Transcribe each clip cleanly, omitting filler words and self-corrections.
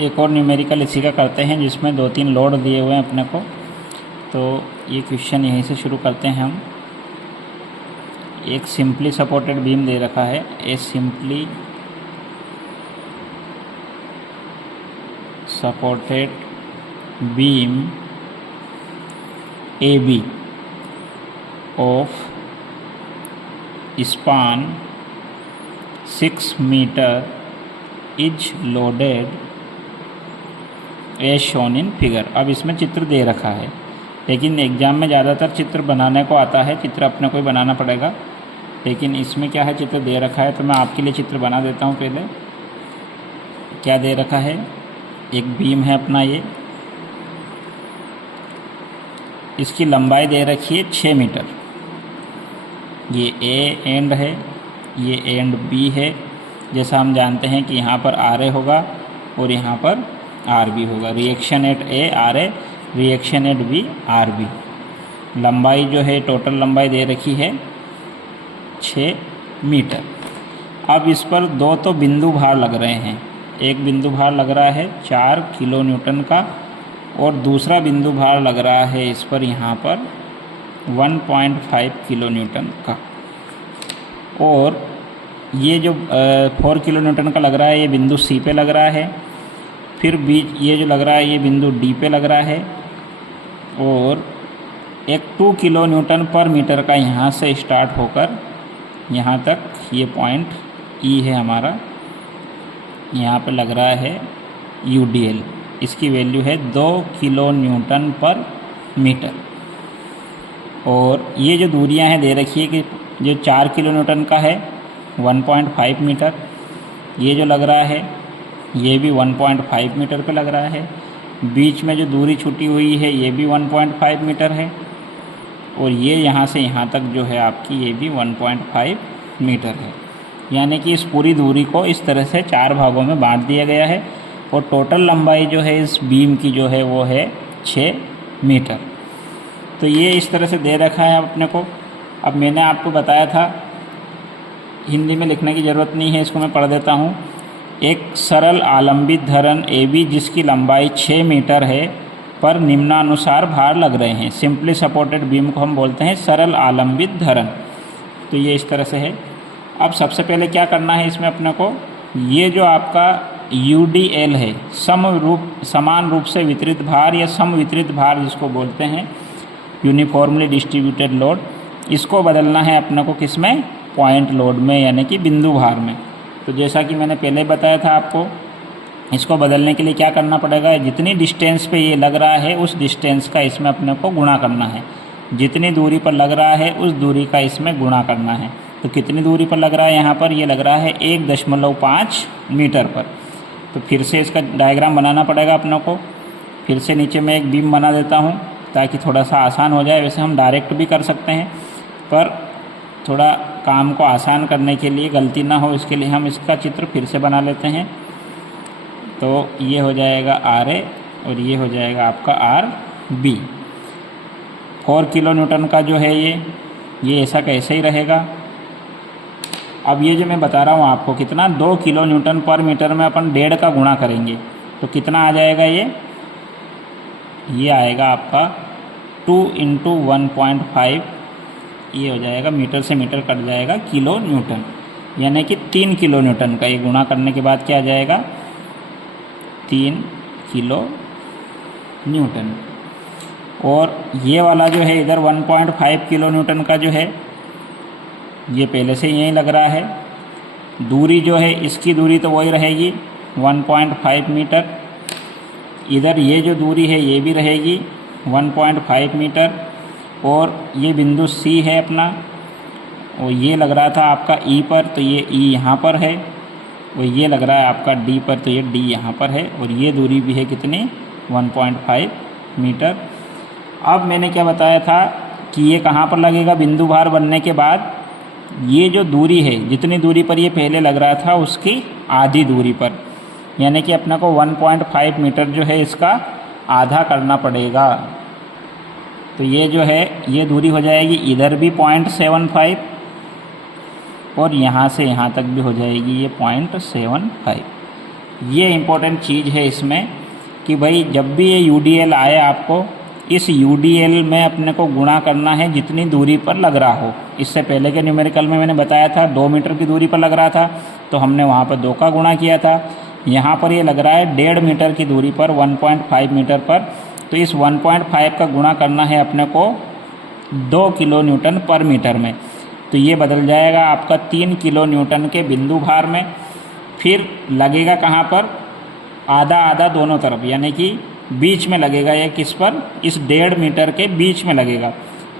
एक और न्यूमेरिकल इसी का करते हैं जिसमें 2-3 लोड दिए हुए हैं अपने को। तो ये क्वेश्चन यहीं से शुरू करते हैं हम। एक सिंपली सपोर्टेड बीम दे रखा है, a simply supported beam A B of span 6 metre is loaded as shown in figure. अब इसमें चित्र दे रखा है, लेकिन एग्ज़ाम में ज़्यादातर चित्र बनाने को आता है, चित्र अपने को ही बनाना पड़ेगा। लेकिन इसमें क्या है, चित्र दे रखा है तो मैं आपके लिए चित्र बना देता हूँ। पहले क्या दे रखा है, एक बीम है अपना, इसकी लंबाई दे रखी है 6 मीटर। ये ए एंड है, ये एंड बी है। जैसा हम जानते हैं कि यहाँ पर आर ए होगा और यहाँ पर आर बी होगा। Reaction at A R A, reaction at B R B. लंबाई जो है, टोटल लंबाई दे रखी है 6 मीटर। अब इस पर 2 तो बिंदु भार लग रहे हैं। एक बिंदु भार लग रहा है 4 किलो न्यूटन का और दूसरा बिंदु भार लग रहा है इस पर यहाँ पर 1.5 किलो न्यूटन का। और ये जो 4 किलो न्यूटन का लग रहा है ये बिंदु सी पे लग रहा है। फिर बीच ये जो लग रहा है ये बिंदु डी पे लग रहा है। और एक 2 किलो न्यूटन पर मीटर का यहाँ से स्टार्ट होकर यहाँ तक ये पॉइंट ई है हमारा, यहाँ पे लग रहा है यूडीएल। इसकी वैल्यू है 2 किलो न्यूटन पर मीटर। और ये जो दूरियां हैं दे रखी है कि जो 4 किलो न्यूटन का है 1.5 मीटर, ये जो लग रहा है ये भी 1.5 मीटर पे लग रहा है। बीच में जो दूरी छूटी हुई है ये भी 1.5 मीटर है। और ये यहाँ से यहाँ तक जो है आपकी ये भी 1.5 मीटर है। यानी कि इस पूरी दूरी को इस तरह से 4 भागों में बांट दिया गया है। और टोटल लंबाई जो है इस बीम की जो है वो है 6 मीटर। तो ये इस तरह से दे रखा है अपने को। अब मैंने आपको बताया था, हिंदी में लिखने की ज़रूरत नहीं है, इसको मैं पढ़ देता हूँ। एक सरल आलंबित धरन ए बी जिसकी लंबाई 6 मीटर है पर निम्नानुसार भार लग रहे हैं। सिंपली सपोर्टेड बीम को हम बोलते हैं सरल आलंबित धरन। तो ये इस तरह से है। अब सबसे पहले क्या करना है इसमें अपने को, ये जो आपका UDL है, समान रूप से वितरित भार या समवितरित भार जिसको बोलते हैं, यूनिफॉर्मली डिस्ट्रीब्यूटेड लोड, इसको बदलना है अपने को किसमें, पॉइंट लोड में, यानी कि बिंदु भार में। तो जैसा कि मैंने पहले बताया था आपको, इसको बदलने के लिए क्या करना पड़ेगा, जितनी डिस्टेंस पे ये लग रहा है उस डिस्टेंस का इसमें अपने को गुणा करना है। जितनी दूरी पर लग रहा है उस दूरी का इसमें गुणा करना है। तो कितनी दूरी पर लग रहा है, यहाँ पर ये लग रहा है 1.5 मीटर पर। तो फिर से इसका डायग्राम बनाना पड़ेगा अपनों को। फिर से नीचे मैं एक बीम बना देता हूँ ताकि थोड़ा सा आसान हो जाए। वैसे हम डायरेक्ट भी कर सकते हैं, पर थोड़ा काम को आसान करने के लिए, गलती ना हो इसके लिए हम इसका चित्र फिर से बना लेते हैं। तो ये हो जाएगा आर ए और ये हो जाएगा आपका आर बी। 4 किलो न्यूटन का जो है ये ऐसा कैसे ही रहेगा। अब ये जो मैं बता रहा हूँ आपको कितना, 2 किलो न्यूटन पर मीटर में अपन 1.5 का गुणा करेंगे तो कितना आ जाएगा, ये आएगा आपका 2 × 1.5, ये हो जाएगा, मीटर से मीटर कट जाएगा, किलो न्यूटन, यानी कि 3 किलो न्यूटन का। ये गुणा करने के बाद क्या आ जाएगा, 3 किलो न्यूटन। और ये वाला जो है इधर 1.5 किलो न्यूटन का जो है ये पहले से यहीं लग रहा है। दूरी जो है इसकी दूरी तो वही रहेगी 1.5 मीटर। इधर ये जो दूरी है ये भी रहेगी 1.5 मीटर। और ये बिंदु सी है अपना, और ये लग रहा था आपका ई पर, तो ये ई यहाँ पर है। और ये लग रहा है आपका डी पर, तो ये डी यहाँ पर है। और ये दूरी भी है कितनी, 1.5 मीटर। अब मैंने क्या बताया था कि ये कहाँ पर लगेगा, बिंदु भार बनने के बाद ये जो दूरी है, जितनी दूरी पर ये पहले लग रहा था उसकी आधी दूरी पर, यानी कि अपने को 1.5 मीटर जो है इसका आधा करना पड़ेगा। तो ये जो है ये दूरी हो जाएगी इधर भी 0.75 और यहाँ से यहाँ तक भी हो जाएगी ये 0.75। ये इम्पोर्टेंट चीज़ है इसमें कि भाई जब भी ये UDL आए आपको इस UDL में अपने को गुणा करना है जितनी दूरी पर लग रहा हो। इससे पहले के न्यूमेरिकल में मैंने बताया था 2 मीटर की दूरी पर लग रहा था तो हमने वहाँ पर 2 का गुणा किया था। यहाँ पर ये लग रहा है 1.5 मीटर की दूरी पर 1.5 मीटर पर, तो इस 1.5 का गुणा करना है अपने को 2 किलो न्यूटन पर मीटर में। तो ये बदल जाएगा आपका 3 किलो न्यूटन के बिंदु भार में। फिर लगेगा कहाँ पर, आधा आधा दोनों तरफ, यानी कि बीच में लगेगा। ये किस पर, इस 1.5 मीटर के बीच में लगेगा।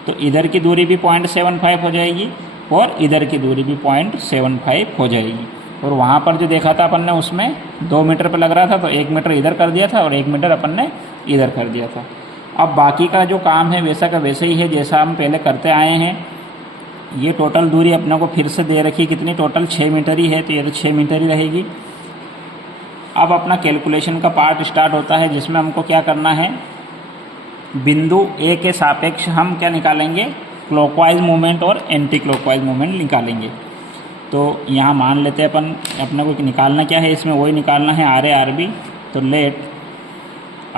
तो इधर की दूरी भी 0.75 हो जाएगी और इधर की दूरी भी 0.75 हो जाएगी। और वहाँ पर जो देखा था अपन ने उसमें 2 मीटर पर लग रहा था तो 1 मीटर इधर कर दिया था और 1 मीटर अपन ने इधर कर दिया था। अब बाकी का जो काम है वैसा का वैसे ही है जैसा हम पहले करते आए हैं। ये टोटल दूरी अपने को फिर से दे रखी, कितनी, टोटल 6 मीटर ही है, तो ये तो 6 मीटर ही रहेगी। अब अपना कैलकुलेशन का पार्ट स्टार्ट होता है जिसमें हमको क्या करना है, बिंदु ए के सापेक्ष हम क्या निकालेंगे, क्लॉकवाइज मूवमेंट और एंटी क्लॉकवाइज मूवमेंट निकालेंगे। तो यहाँ मान लेते हैं अपन, अपने को निकालना क्या है इसमें, वही निकालना है RA RB। तो let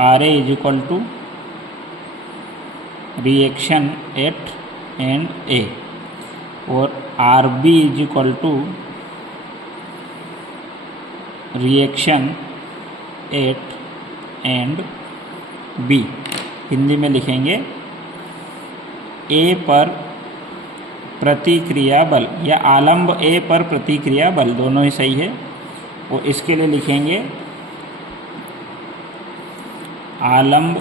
RA is equal to reaction at end A और RB is equal to reaction at end B। Hindi में लिखेंगे A पर प्रतिक्रिया बल या आलंब A पर प्रतिक्रिया बल, दोनों ही सही है। और इसके लिए लिखेंगे आलंब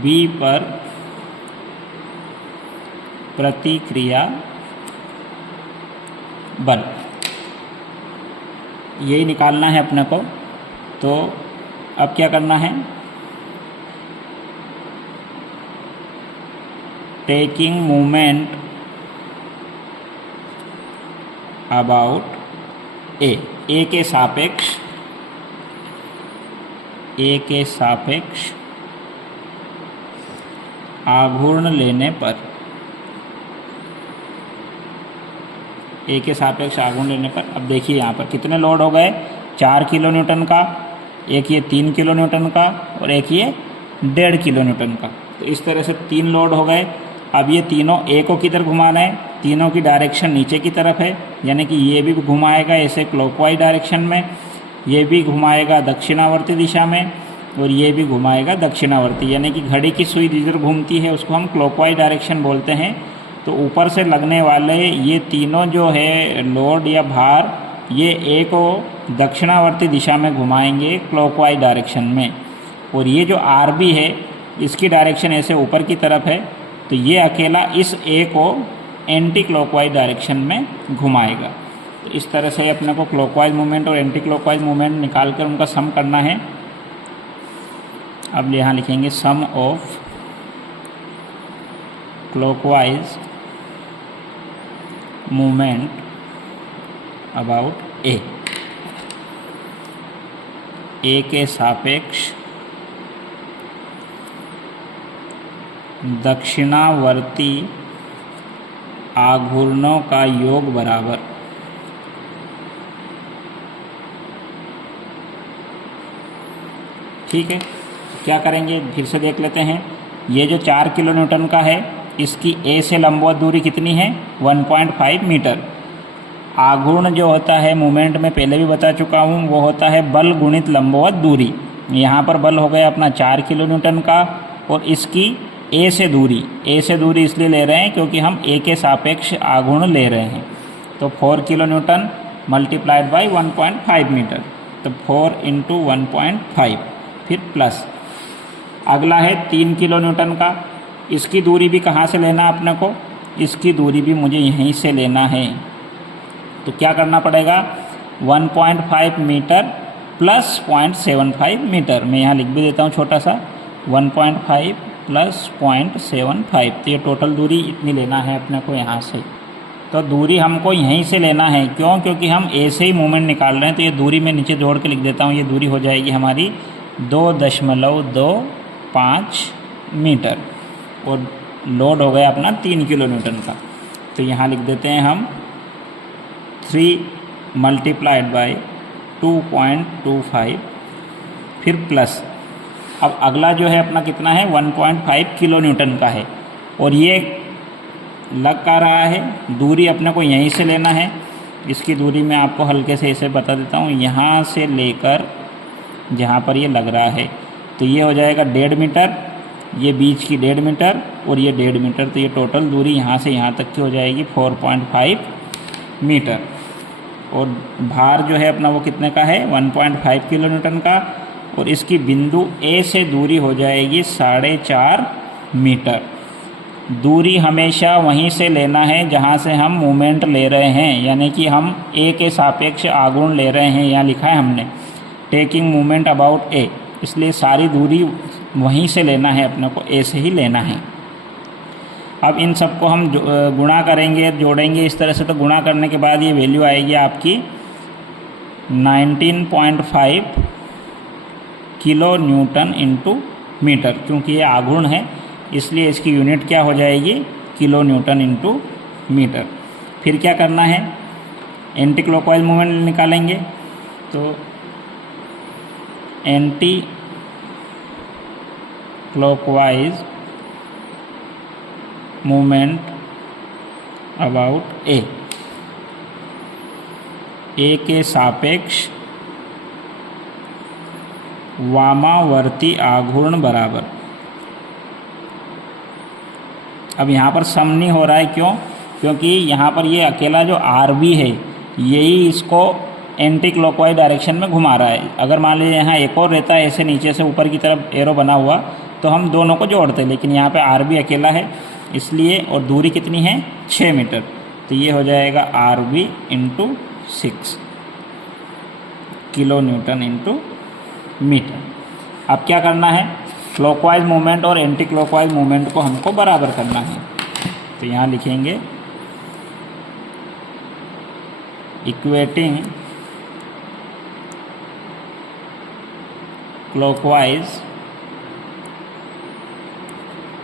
B पर प्रतिक्रिया बल, यही निकालना है अपने को। तो अब क्या करना है, टेकिंग मूवमेंट अबाउट ए के सापेक्ष, A के सापेक्ष आघूर्ण लेने पर, A के सापेक्ष आघूर्ण लेने पर। अब देखिए यहाँ पर कितने लोड हो गए, 4 किलो न्यूटन का, एक ये 3 किलो न्यूटन का और एक ये 1.5 किलो न्यूटन का। तो इस तरह से 3 लोड हो गए। अब ये तीनों A को किधर घुमाना है, तीनों की डायरेक्शन नीचे की तरफ है, यानी कि ये भी घुमाएगा ऐसे क्लॉकवाइज डायरेक्शन में, ये भी घुमाएगा दक्षिणावर्ती दिशा में और ये भी घुमाएगा दक्षिणावर्ती, यानी कि घड़ी की सुई जिधर घूमती है उसको हम क्लॉकवाइज डायरेक्शन बोलते हैं। तो ऊपर से लगने वाले ये तीनों जो है लोड या भार, ये A को दक्षिणावर्ती दिशा में घुमाएंगे क्लॉकवाइज डायरेक्शन में। और ये जो RB है इसकी डायरेक्शन ऐसे ऊपर की तरफ है, तो ये अकेला इस A को एंटी क्लॉकवाइज डायरेक्शन में घुमाएगा। तो इस तरह से अपने को क्लॉकवाइज मूवमेंट और एंटी क्लॉकवाइज मूवमेंट निकाल कर उनका सम करना है। अब यहाँ लिखेंगे सम ऑफ क्लॉकवाइज मूवमेंट अबाउट ए के सापेक्ष दक्षिणावर्ती आघूर्णों का योग बराबर ठीक है। क्या करेंगे फिर से देख लेते हैं। ये जो 4 किलो न्यूटन का है इसकी A से लंबवत दूरी कितनी है, 1.5 मीटर। आघूर्ण जो होता है मूवमेंट में पहले भी बता चुका हूँ, वो होता है बल गुणित लंबवत दूरी। यहाँ पर बल हो गया अपना 4 किलो न्यूटन का और इसकी A से दूरी इसलिए ले रहे हैं क्योंकि हम A के सापेक्ष आघूर्ण ले रहे हैं। तो 4 kilo newton multiplied by 1.5 metre, तो 4 इंटू 1.5 फिर प्लस। अगला है 3 किलो न्यूटन का, इसकी दूरी भी कहाँ से लेना अपने को, इसकी दूरी भी मुझे यहीं से लेना है। तो क्या करना पड़ेगा, 1.5 मीटर प्लस 0.75 मीटर। मैं यहाँ लिख भी देता हूँ छोटा सा, 1.5 प्लस 0.75। तो ये टोटल दूरी इतनी लेना है अपने को यहाँ से। तो दूरी हमको यहीं से लेना है, क्यों, क्योंकि हम A से ही मूवमेंट निकाल रहे हैं। तो ये दूरी मैं नीचे जोड़ के लिख देता हूँ। ये दूरी हो जाएगी हमारी 2.25 मीटर और लोड हो गया अपना 3 किलो न्यूटन का। तो यहाँ लिख देते हैं हम 3 मल्टीप्लाइड बाई 2.25 फिर प्लस। अब अगला जो है अपना कितना है 1.5 किलो न्यूटन का है और ये लग का रहा है। दूरी अपने को यहीं से लेना है। इसकी दूरी मैं आपको हल्के से इसे बता देता हूँ, यहाँ से लेकर जहाँ पर ये लग रहा है तो ये हो जाएगा 1.5 मीटर, ये बीच की 1.5 मीटर और ये 1.5 मीटर, तो ये टोटल दूरी यहाँ से यहाँ तक की हो जाएगी 4.5 मीटर। और भार जो है अपना वो कितने का है 1.5 किलो न्यूटन का और इसकी बिंदु ए से दूरी हो जाएगी 4.5 मीटर। दूरी हमेशा वहीं से लेना है जहाँ से हम मूवमेंट ले रहे हैं, यानी कि हम ए के सापेक्ष आघूर्ण ले रहे हैं। यहाँ लिखा है हमने टेकिंग मूवमेंट अबाउट ए, इसलिए सारी दूरी वहीं से लेना है, अपने को ए से ही लेना है। अब इन सबको हम गुणा करेंगे, जोड़ेंगे इस तरह से, तो गुणा करने के बाद ये वैल्यू आएगी आपकी 19.5 किलो न्यूटन इंटू मीटर। क्योंकि ये आघूर्ण है इसलिए इसकी यूनिट क्या हो जाएगी किलो न्यूटन इंटू मीटर। फिर क्या करना है, एंटी क्लॉकवाइज मूवमेंट निकालेंगे। तो एंटी क्लॉकवाइज मूवमेंट अबाउट ए, ए के सापेक्ष वामावर्ती आघूर्ण बराबर। अब यहाँ पर सम नहीं हो रहा है, क्यों? क्योंकि यहाँ पर ये अकेला जो आर बी है यही इसको एंटी क्लॉकवाइज डायरेक्शन में घुमा रहा है। अगर मान लीजिए यहाँ एक और रहता है ऐसे नीचे से ऊपर की तरफ एरो बना हुआ तो हम दोनों को जोड़ते, लेकिन यहाँ पे आर बी अकेला है इसलिए, और दूरी कितनी है 6 मीटर, तो ये हो जाएगा R B into 6 kilo newton into metre. अब क्या करना है, क्लॉकवाइज मूवमेंट और एंटी क्लॉकवाइज मूवमेंट को हमको बराबर करना है। तो यहाँ लिखेंगे equating clockwise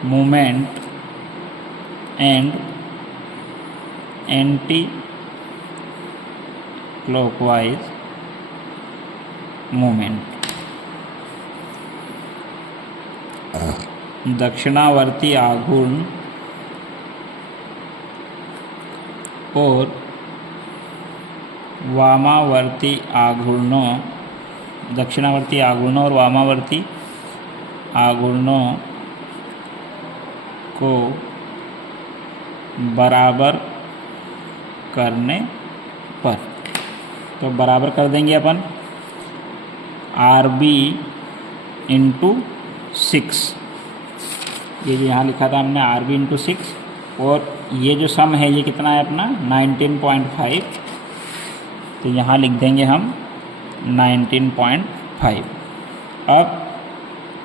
movement and anti clockwise movement. दक्षिणावर्ती आघूर्ण और वामावर्ती आघूर्णों, दक्षिणावर्ती आघूर्णों और वामावर्ती आघूर्णों को बराबर करने पर, तो बराबर कर देंगे अपन आर बी इंटू 6, ये जो यहाँ लिखा था हमने आर बी इंटू 6, और ये जो सम है ये कितना है अपना 19.5, तो यहाँ लिख देंगे हम 19.5। अब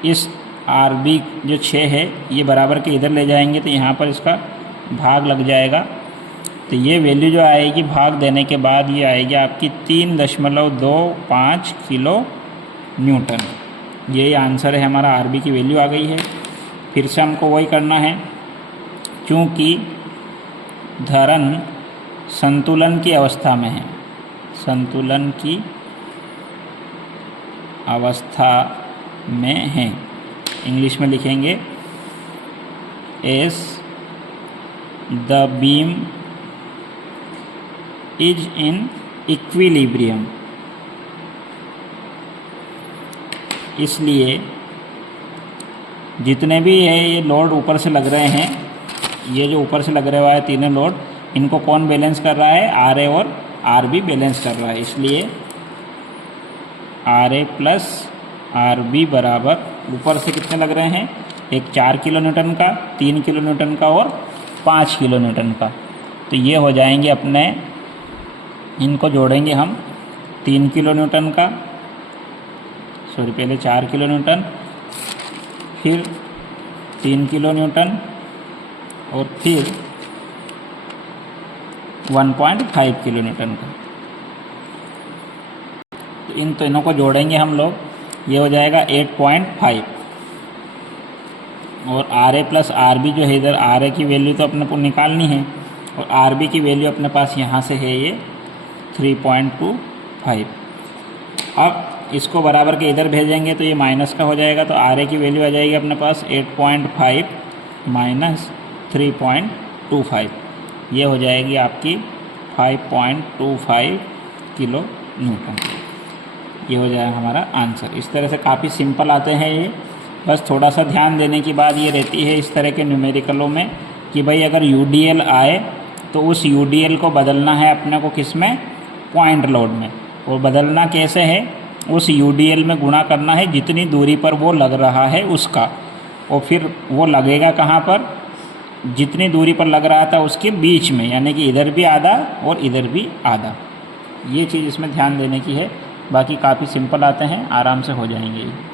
इस आर बी जो 6 है ये बराबर के इधर ले जाएंगे तो यहाँ पर इसका भाग लग जाएगा, तो ये वैल्यू जो आएगी भाग देने के बाद ये आएगी आपकी 3.25 किलो न्यूटन। यही आंसर है हमारा, आर बी की वैल्यू आ गई है। फिर से हमको वही करना है, क्योंकि धरन संतुलन की अवस्था में है, संतुलन की अवस्था में है, इंग्लिश में लिखेंगे S the beam is in equilibrium. इसलिए जितने भी है ये लोड ऊपर से लग रहे हैं, ये जो ऊपर से लग रहे हुआ है तीनों लोड, इनको कौन बैलेंस कर रहा है, आर ए और आर बी बैलेंस कर रहा है। इसलिए R A plus R B बराबर ऊपर से कितने लग रहे हैं, एक 4 किलो न्यूटन का, 3 किलो न्यूटन का और 5 किलो न्यूटन का, तो ये हो जाएंगे अपने, इनको जोड़ेंगे हम 3 किलो न्यूटन का, सॉरी पहले 4 किलो न्यूटन, फिर 3 किलो न्यूटन और फिर 1.5 किलो न्यूटन का। तो इन तीनों को जोड़ेंगे हम लोग, ये हो जाएगा 8.5। और R A plus R B जो है इधर, आर ए की वैल्यू तो अपने को निकालनी है और आर बी की वैल्यू अपने पास यहाँ से है ये 3.25। अब इसको बराबर के इधर भेजेंगे तो ये माइनस का हो जाएगा, तो आर ए की वैल्यू आ जाएगी अपने पास 8.5 माइनस 3.25, ये हो जाएगी आपकी 5.25 किलो न्यूटन। ये हो जाएगा हमारा आंसर। इस तरह से काफ़ी सिंपल आते हैं ये, बस थोड़ा सा ध्यान देने की बात ये रहती है इस तरह के न्यूमेरिकलों में कि भाई अगर यूडीएल आए तो उस यूडीएल को बदलना है अपने को किस में, पॉइंट लोड में। और बदलना कैसे है, उस यूडीएल में गुणा करना है जितनी दूरी पर वो लग रहा है उसका, और फिर वो लगेगा कहाँ पर, जितनी दूरी पर लग रहा था उसके बीच में, यानी कि इधर भी आधा और इधर भी आधा। ये चीज़ इसमें ध्यान देने की है, बाकी काफ़ी सिंपल आते हैं, आराम से हो जाएंगे ये।